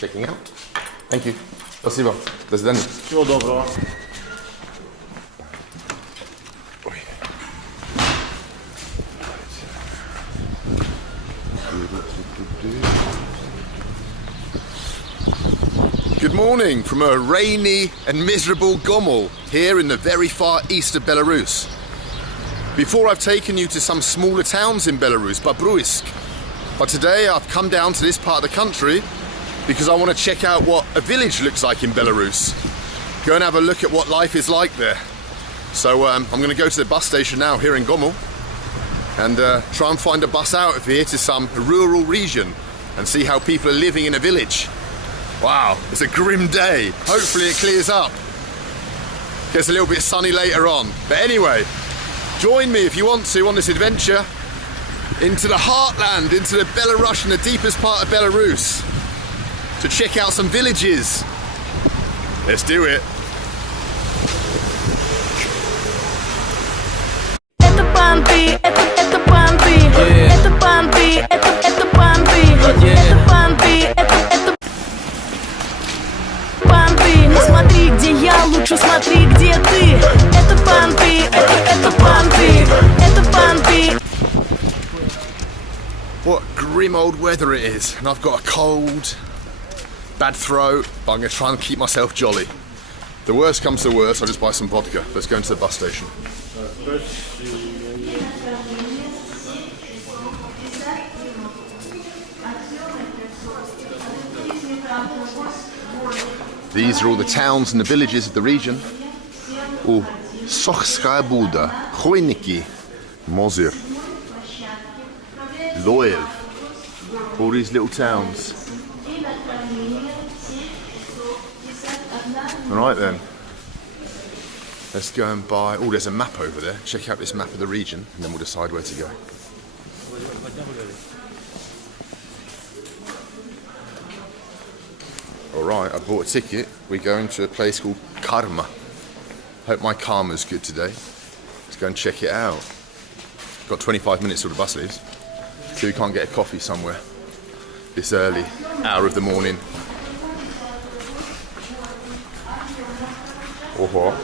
checking out. Thank you. Спасибо. До свидания. Всего доброго. Good morning from a rainy and miserable Gomel here in the very far east of Belarus. Before I've taken you to some smaller towns in Belarus, Bobruisk, but today I've come down to this part of the country because I want to check out what a village looks like in Belarus. Go and have a look at what life is like there. So I'm going to go to the bus station now here in Gomel and try and find a bus out of here to some rural region and see how people are living in a village. Wow, it's a grim day. Hopefully it clears up. Gets a little bit sunny later on. But anyway, join me if you want to on this adventure into the heartland, into the Belarusian, the deepest part of Belarus, to check out some villages. Let's do it. Смотри, где я, лучше смотри, где ты. Это понты, это понты, это понты. What grim old weather it is, and I've got a cold, bad throat, but I'm going to try and keep myself jolly. The worst comes to worst, I'll just buy some vodka. Let's go into the bus station. These are all the towns and the villages of the region. Oh, Sochskaya Buda, Khoyniki, Mozir, Loyev. All these little towns. Alright then. Let's go and buy... Oh, there's a map over there. Check out this map of the region and then we'll decide where to go. Alright, I bought a ticket. We're going to a place called Karma. Hope my karma's good today. Let's go and check it out. Got 25 minutes till the bus leaves. So we can't get a coffee somewhere this early hour of the morning. Oh,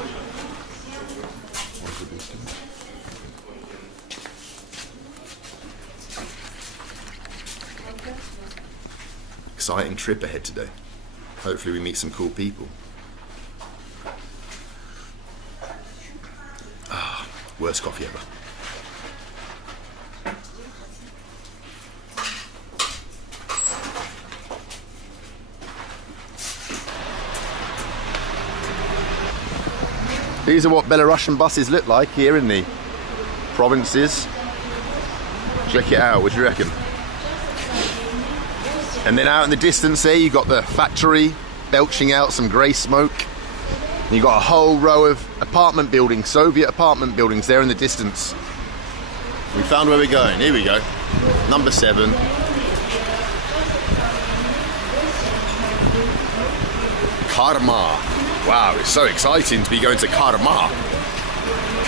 exciting trip ahead today. Hopefully we meet some cool people. Ah, worst coffee ever. These are what Belarusian buses look like here in the provinces. Check it out, what do you reckon? And then out in the distance there, you've got the factory belching out some grey smoke. And you've got a whole row of apartment buildings, Soviet apartment buildings there in the distance. We found where we're going. Here we go. Number 7. Karma. Wow, it's so exciting to be going to Karma.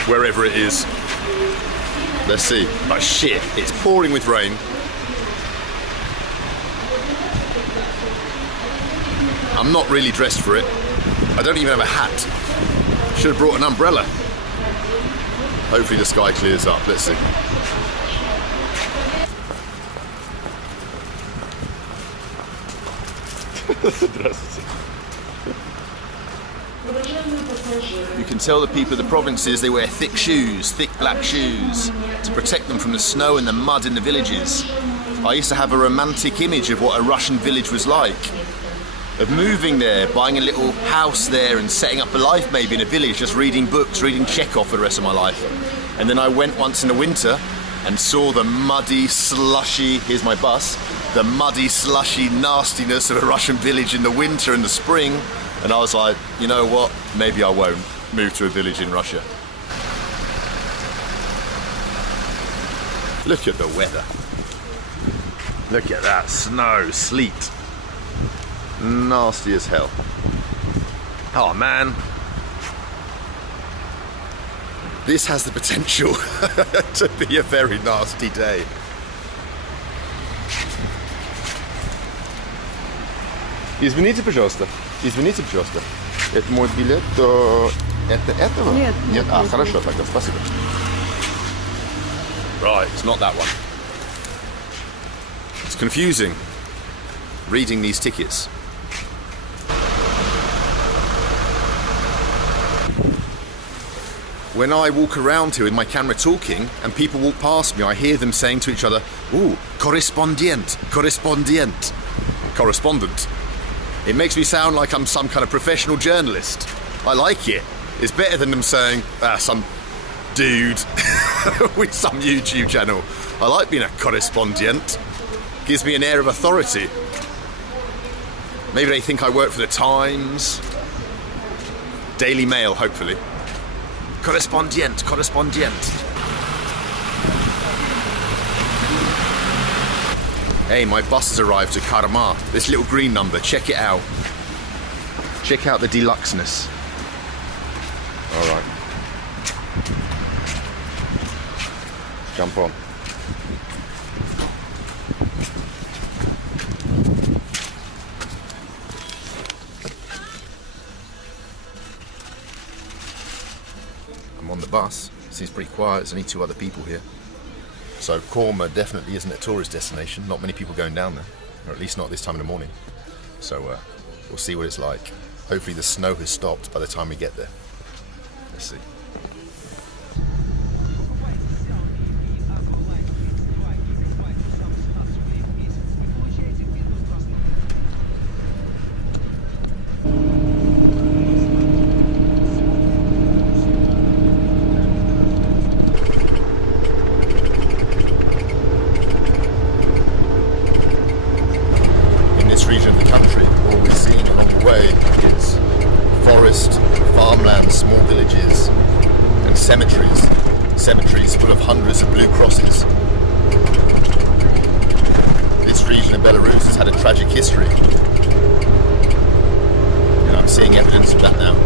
Wherever it is. Let's see. But shit, it's pouring with rain. I'm not really dressed for it. I don't even have a hat. Should have brought an umbrella. Hopefully the sky clears up. Let's see. You can tell the people of the provinces they wear thick shoes, thick black shoes, to protect them from the snow and the mud in the villages. I used to have a romantic image of what a Russian village was like. Of moving there, buying a little house there and setting up a life maybe in a village, just reading books, reading Chekhov for the rest of my life. And then I went once in the winter and saw the muddy, slushy, here's my bus, the muddy, slushy nastiness of a Russian village in the winter and the spring. And I was like, you know what, maybe I won't move to a village in Russia. Look at the weather. Look at that, snow, sleet. Nasty as hell. Oh man. This has the potential to be a very nasty day. Извините, пожалуйста. Извините, пожалуйста. Это мой билет до этого? Нет. Нет? Хорошо, тогда спасибо. Right, it's not that one. It's confusing reading these tickets. When I walk around here with my camera talking and people walk past me, I hear them saying to each other, "Ooh, correspondent, correspondent, correspondent." It makes me sound like I'm some kind of professional journalist. I like it. It's better than them saying, some dude with some YouTube channel. I like being a correspondent. Gives me an air of authority. Maybe they think I work for the Times, Daily Mail, hopefully. Correspondent, correspondent. Hey, my bus has arrived to Karma. This little green number, check it out. Check out the deluxeness. All right. Jump on. I'm on the bus. Seems pretty quiet. There's only 2 other people here. So Korma definitely isn't a tourist destination. Not many people going down there, or at least not this time in the morning. So we'll see what it's like. Hopefully the snow has stopped by the time we get there. Let's see. Region of the country, all we're seeing along the way is forest, farmland, small villages and cemeteries full of hundreds of blue crosses. This region of Belarus has had a tragic history, and I'm seeing evidence of that now.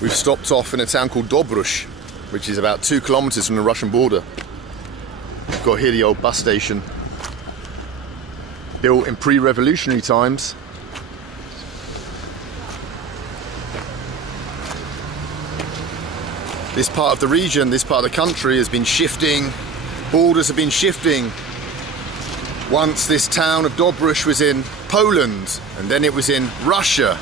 We've stopped off in a town called Dobrush, which is about 2 kilometers from the Russian border. We've got here the old bus station, built in pre-revolutionary times. This part of the region, this part of the country has been shifting, borders have been shifting. Once this town of Dobrush was in Poland, and then it was in Russia.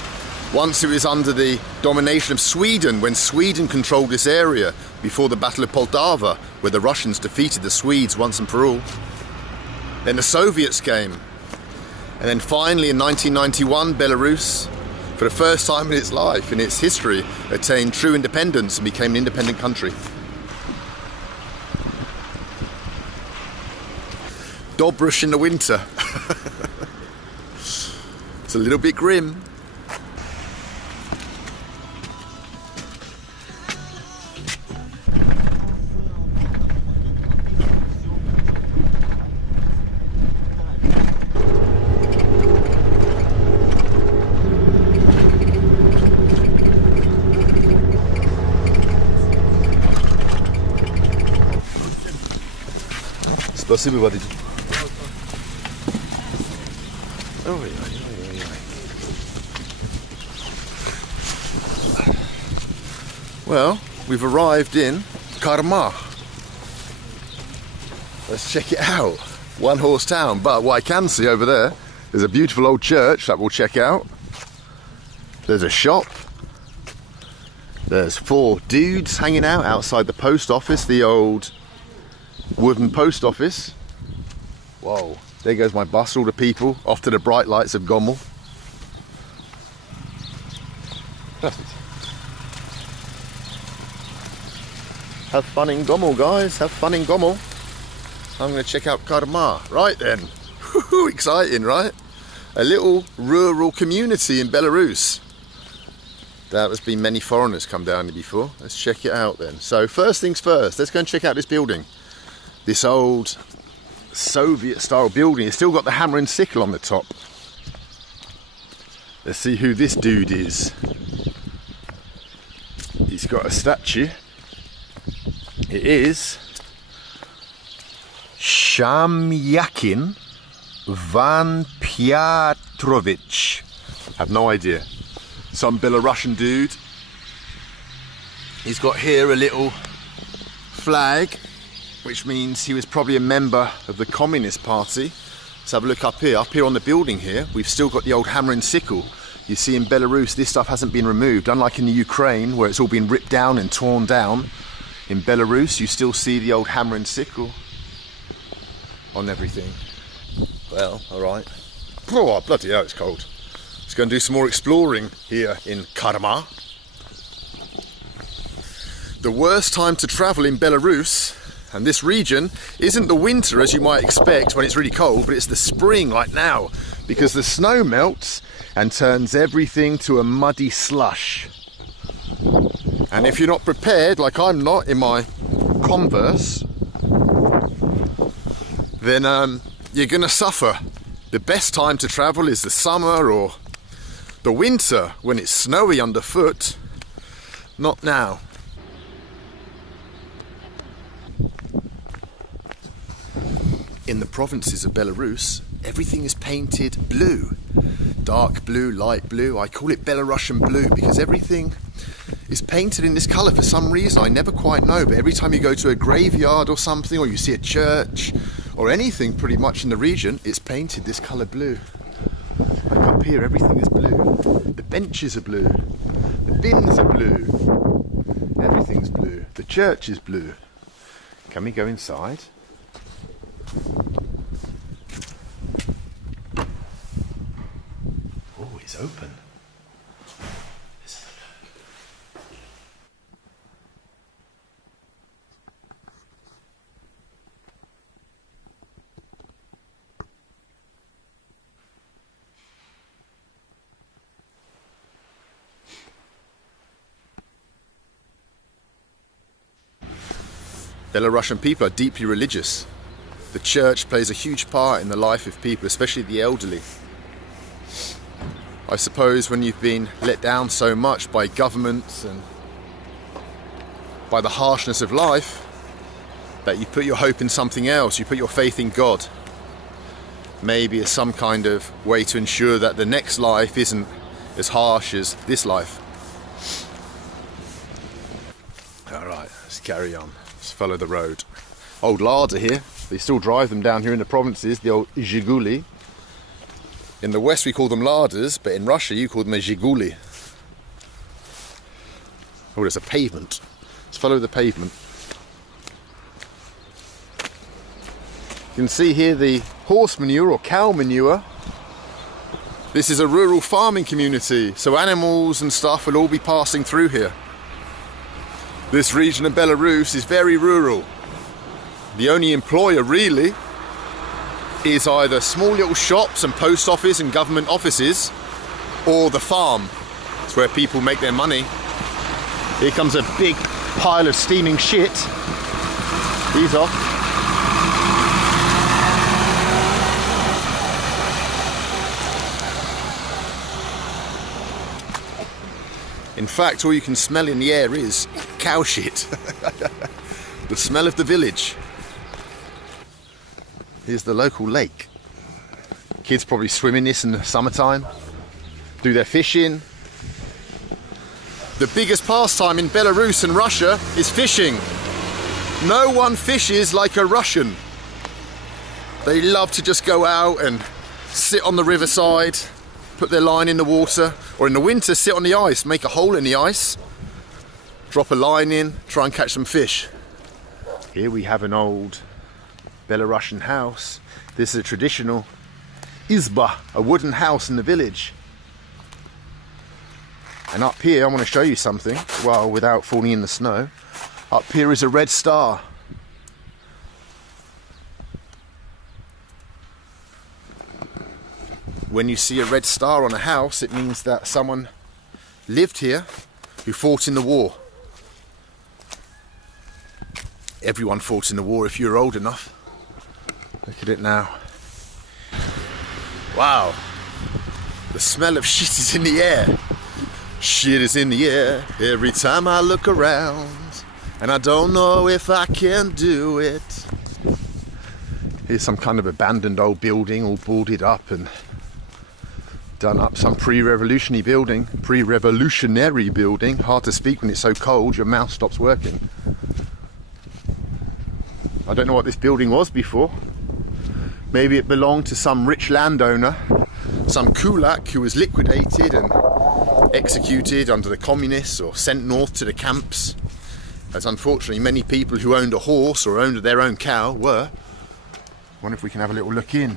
Once it was under the domination of Sweden, when Sweden controlled this area before the Battle of Poltava, where the Russians defeated the Swedes once and for all. Then the Soviets came. And then finally in 1991, Belarus, for the first time in its life, in its history, attained true independence and became an independent country. Dobrush in the winter. It's a little bit grim. Спасибо, водитель. Well, we've arrived in Karma. Let's check it out. 1-horse town, but what I can see over there is a beautiful old church that we'll check out. There's a shop. There's 4 dudes hanging out outside the post office, the old wooden post office. Whoa, there goes my bus, all the people, off to the bright lights of Gomel. Have fun in Gomel, guys, have fun in Gomel. I'm going to check out Karma. Right then, exciting, right? A little rural community in Belarus. There's been many foreigners come down here before. Let's check it out then. So first things first, let's go and check out this building. This old Soviet-style building. It's still got the hammer and sickle on the top. Let's see who this dude is. He's got a statue. It is Shamyakin Van Piatrovich. Have no idea. Some Belarusian dude. He's got here a little flag, which means he was probably a member of the Communist Party. Let's have a look up here. Up here on the building here, we've still got the old hammer and sickle. You see, in Belarus, this stuff hasn't been removed. Unlike in the Ukraine, where it's all been ripped down and torn down, in Belarus, you still see the old hammer and sickle on everything. Well, all right. Oh, bloody hell, it's cold. Let's go and do some more exploring here in Karma. The worst time to travel in Belarus and this region isn't the winter, as you might expect, when it's really cold, but it's the spring, like now, because the snow melts and turns everything to a muddy slush. And if you're not prepared, like I'm not in my Converse, then you're gonna suffer. The best time to travel is the summer or the winter, when it's snowy underfoot. Not now. In the provinces of Belarus, everything is painted blue. Dark blue, light blue. I call it Belarusian blue because everything is painted in this colour for some reason. I never quite know, but every time you go to a graveyard or something, or you see a church, or anything pretty much in the region, it's painted this colour blue. Like up here, everything is blue. The benches are blue. The bins are blue. Everything's blue. The church is blue. Can we go inside? Oh, it's open. Let's have a look. Belarusian people are deeply religious. The church plays a huge part in the life of people, especially the elderly. I suppose when you've been let down so much by governments and by the harshness of life, that you put your hope in something else, you put your faith in God. Maybe it's some kind of way to ensure that the next life isn't as harsh as this life. All right, let's carry on. Let's follow the road. Old larder here. They still drive them down here in the provinces, the old Zhiguli. In the West we call them larders, but in Russia you call them a Zhiguli. Oh, there's a pavement. Let's follow the pavement. You can see here the horse manure or cow manure. This is a rural farming community, so animals and stuff will all be passing through here. This region of Belarus is very rural. The only employer really is either small little shops and post office and government offices, or the farm. It's where people make their money. Here comes a big pile of steaming shit. These are. In fact, all you can smell in the air is cow shit. The smell of the village. Here's the local lake. Kids probably swim in this in the summertime, do their fishing. The biggest pastime in Belarus and Russia is fishing. No one fishes like a Russian. They love to just go out and sit on the riverside, put their line in the water, or in the winter sit on the ice, make a hole in the ice, drop a line in, try and catch some fish. Here we have an old Belarusian house. This is a traditional izba, a wooden house in the village. And up here I want to show you something, well, without falling in the snow. Up here is a red star. When you see a red star on a house, it means that someone lived here who fought in the war. Everyone fought in the war if you were old enough. Look at it now. Wow. The smell of shit is in the air. Shit is in the air every time I look around, and I don't know if I can do it. Here's some kind of abandoned old building, all boarded up and done up. Some pre-revolutionary building. Hard to speak when it's so cold, your mouth stops working. I don't know what this building was before. Maybe it belonged to some rich landowner, some kulak who was liquidated and executed under the communists or sent north to the camps, as unfortunately many people who owned a horse or owned their own cow were. I wonder if we can have a little look in.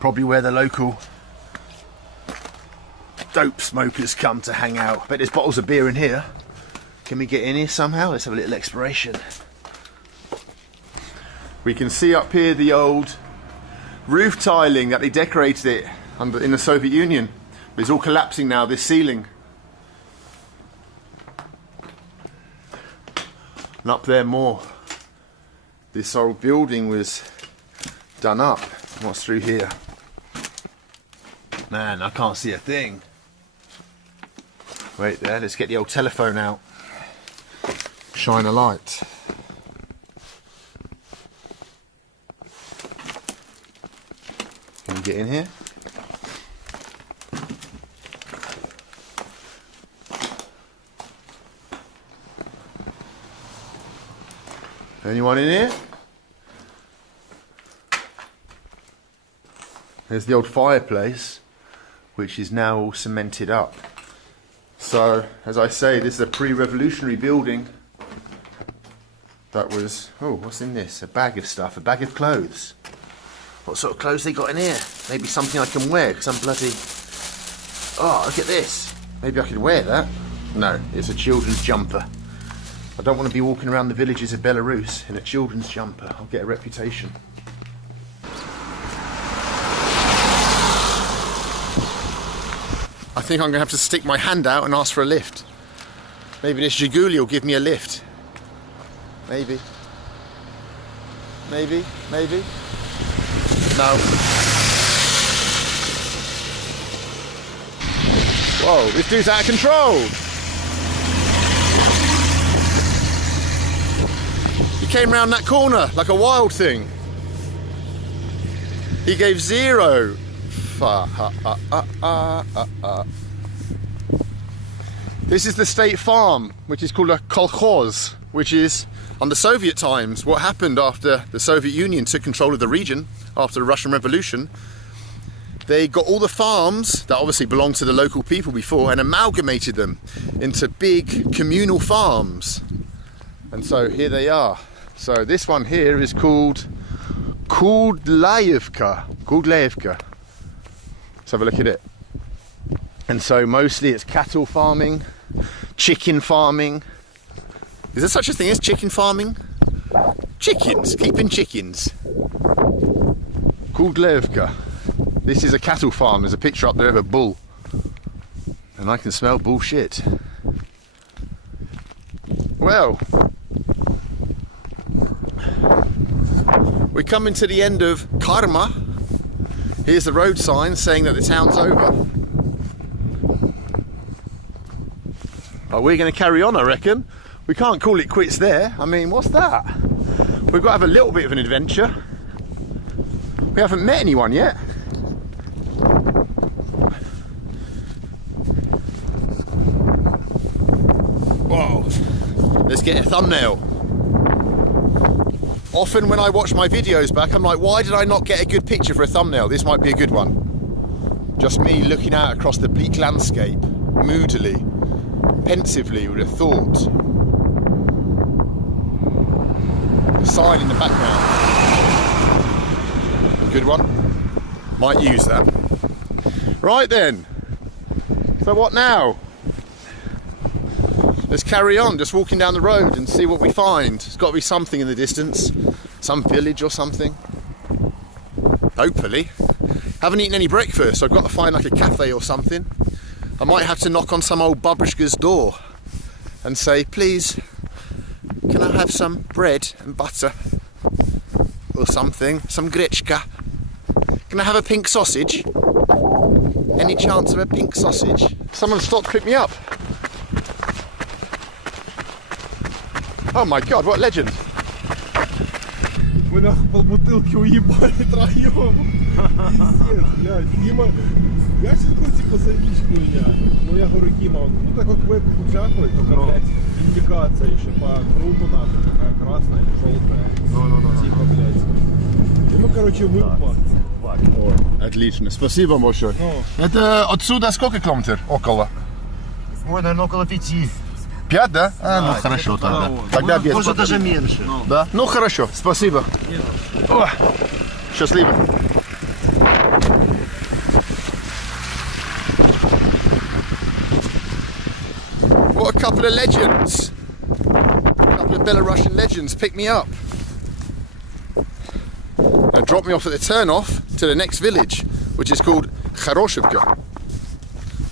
Probably where the local dope smokers come to hang out. Bet there's bottles of beer in here. Can we get in here somehow? Let's have a little exploration. We can see up here the old roof tiling that they decorated it in the Soviet Union. It's all collapsing now, this ceiling. And up there more. This old building was done up. What's through here? Man, I can't see a thing. Wait there, let's get the old telephone out. Shine a light. Can we get in here? Anyone in here? There's the old fireplace, which is now all cemented up. So, as I say, this is a pre-revolutionary building that was... Oh, what's in this? A bag of stuff, a bag of clothes. What sort of clothes they got in here? Maybe something I can wear, because I'm bloody... Oh, look at this. Maybe I could wear that. No, it's a children's jumper. I don't want to be walking around the villages of Belarus in a children's jumper. I'll get a reputation. I think I'm going to have to stick my hand out and ask for a lift. Maybe this Zhiguli will give me a lift. Maybe. Maybe. Maybe. No. Whoa, this dude's out of control. He came round that corner like a wild thing. He gave 0. This is the state farm, which is called a kolkhoz, which is, under Soviet times, what happened after the Soviet Union took control of the region, after the Russian Revolution. They got all the farms that obviously belonged to the local people before and amalgamated them into big communal farms. And so here they are. So this one here is called Kudlayevka. Let's have a look at it. And so mostly it's cattle farming, chicken farming. Is there such a thing as chicken farming? Chickens, keeping chickens. Kudlayevka. This is a cattle farm. There's a picture up there of a bull. And I can smell bullshit. Well, we're coming to the end of Karma. Here's the road sign saying that the town's over. Oh, we're going to carry on, I reckon. We can't call it quits there. I mean, what's that? We've got to have a little bit of an adventure. We haven't met anyone yet. Whoa. Let's get a thumbnail. Often when I watch my videos back, I'm like, why did I not get a good picture for a thumbnail? This might be a good one. Just me looking out across the bleak landscape, moodily, pensively, with a thought. The sign in the background. A good one. Might use that. Right then. So what now? Let's carry on, just walking down the road and see what we find. There's got to be something in the distance. Some village or something. Hopefully. Haven't eaten any breakfast, so I've got to find like a cafe or something. I might have to knock on some old babushka's door and say, please, can I have some bread and butter? Or something, some grichka. Can I have a pink sausage? Any chance of a pink sausage? Someone stopped to pick me up. Oh my god, what legend! Мы нахуй полбутылки уебали троем. Пиздец, блядь. Дима, я сейчас такой типа завись хуйня. Ну я говорю, Дима, ну такой квейп участвует, только, блядь, индикация еще по кругу нахуй, такая красная, желтая. Типа, блядь. И мы, короче, выпали. Отлично, спасибо большое. Это отсюда сколько километров? Около? Ой, наверное, около 5. 5, да? Ну хорошо тогда. Тогда без. Может даже меньше. Да? Ну хорошо, спасибо. О, счастливо. What a couple of legends. A couple of Belarusian legends picked me up. And dropped me off at the turn-off to the next village, which is called Kharoshivka.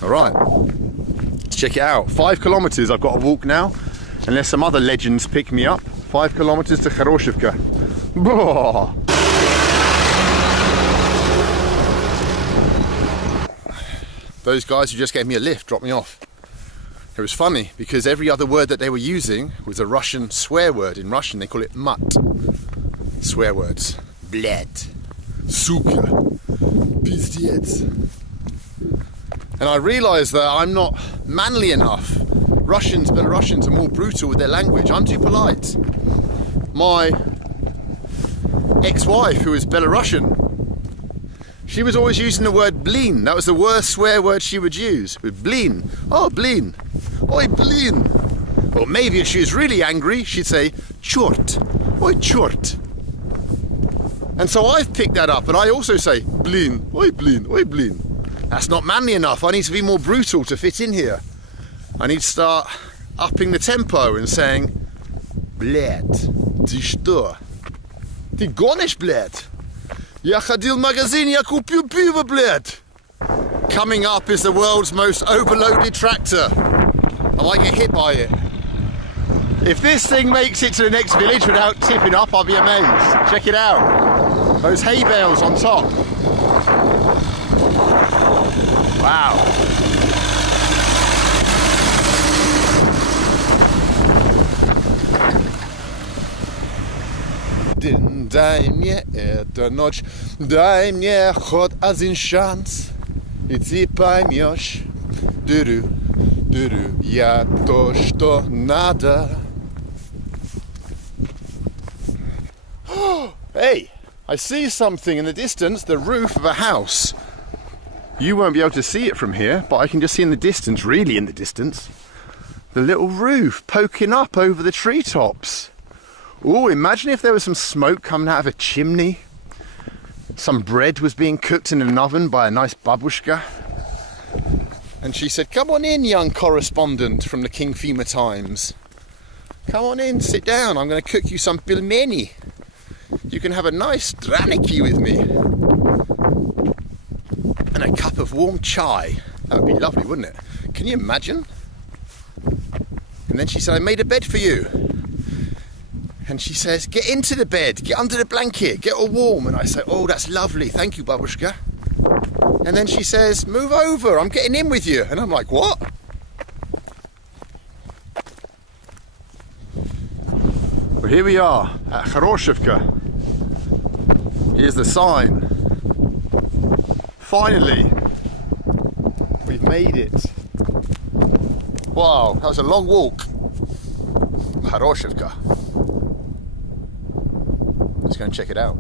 Alright. Let's check it out. 5 kilometers I've got to walk now, unless some other legends pick me up. 5 kilometers to Kharoshivka. Those guys who just gave me a lift dropped me off. It was funny because every other word that they were using was a Russian swear word. In Russian they call it mat. Swear words. Bled. Suka. Pizdец. And I realised that I'm not manly enough. Belarusians are more brutal with their language. I'm too polite. My ex-wife, who is Belarusian, she was always using the word blin. That was the worst swear word she would use. With blin. Oh, blin. Oi, blin. Or maybe if she was really angry, she'd say, chort. Oi, chort. And so I've picked that up, and I also say, blin. Oi, blin. Oi, blin. That's not manly enough. I need to be more brutal to fit in here. I need to start upping the tempo and saying, блядь, ты что? Ты гонишь, блядь? Я ходил в магазин, я купил пиво, блядь. Coming up is the world's most overloaded tractor. I might get hit by it. If this thing makes it to the next village without tipping up, I'll be amazed. Check it out. Those hay bales on top. Wow. Дай мне эту ночь, дай мне хоть один шанс, и ты поймешь, дыру, я то, что надо. Hey, I see something in the distance, the roof of a house. You won't be able to see it from here, but I can just see in the distance, really in the distance, the little roof poking up over the treetops. Oh, imagine if there was some smoke coming out of a chimney. Some bread was being cooked in an oven by a nice babushka. And she said, come on in, young correspondent from the King Fema Times. Come on in, sit down, I'm going to cook you some pilmeni. You can have a nice draniki with me. And a cup of warm chai. That would be lovely, wouldn't it? Can you imagine? And then she said, I made a bed for you. And she says, get into the bed, get under the blanket, get all warm. And I say, oh, that's lovely, thank you, babushka. And then she says, move over, I'm getting in with you. And I'm like, what? Well, here we are at Kharoshivka. Here's the sign. Finally, we've made it. Wow, that was a long walk. Kharoshivka. Let's go and check it out.